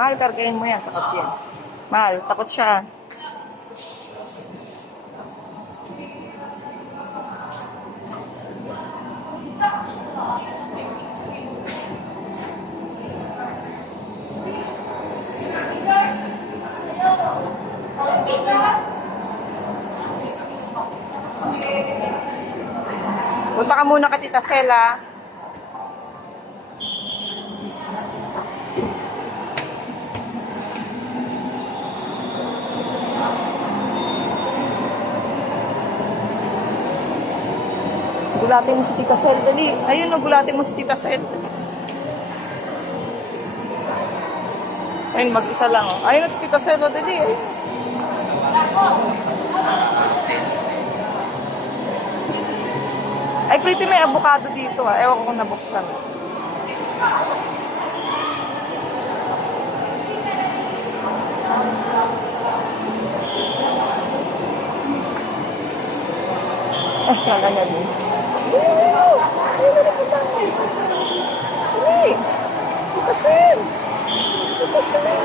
Mahal, kargahin mo yan. Takot yan. Mahal, takot siya. Punta ka muna kay Tita Sela. Gulatin mo si Tita Sel, dali. Ayun, gulatin mo si Tita Sel. Ayun, mag-isa lang. Oh. Ayun si Tita Sel, dali. Ayun. Ay, pretty, may avocado dito. Ewan ko kung nabuksan. Wala na din. Ayun na rin po. Dali. Tita Sel. Tita Sel.